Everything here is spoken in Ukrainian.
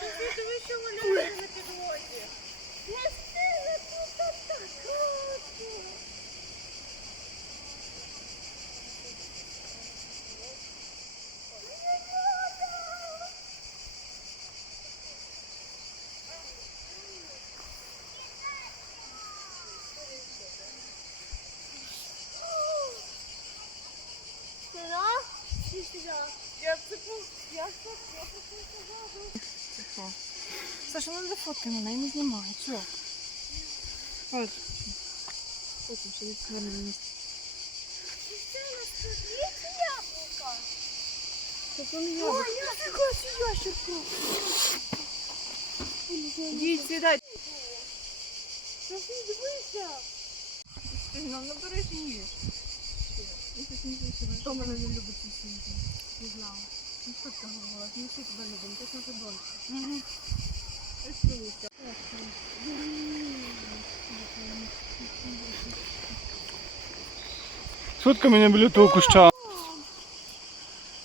Дивись, що малює на підлозі. Красиво, тут так класно. Сюда? И сюда. Я цепу. Я цепу. Я. Саша, ну не фоткай мене, я не знімаю. Чого? Ось. Потім ще гарне місце. Це у нас тут є яблука? Яблука. я фіга ящерку. Йдіть, сідай. Софі, дивися. Ну, ну бери ж їж. Хто мене не любить? Не знала. Ну що ти що тебе любимо? Ти ж не дольше. Сфоткай мене біля того.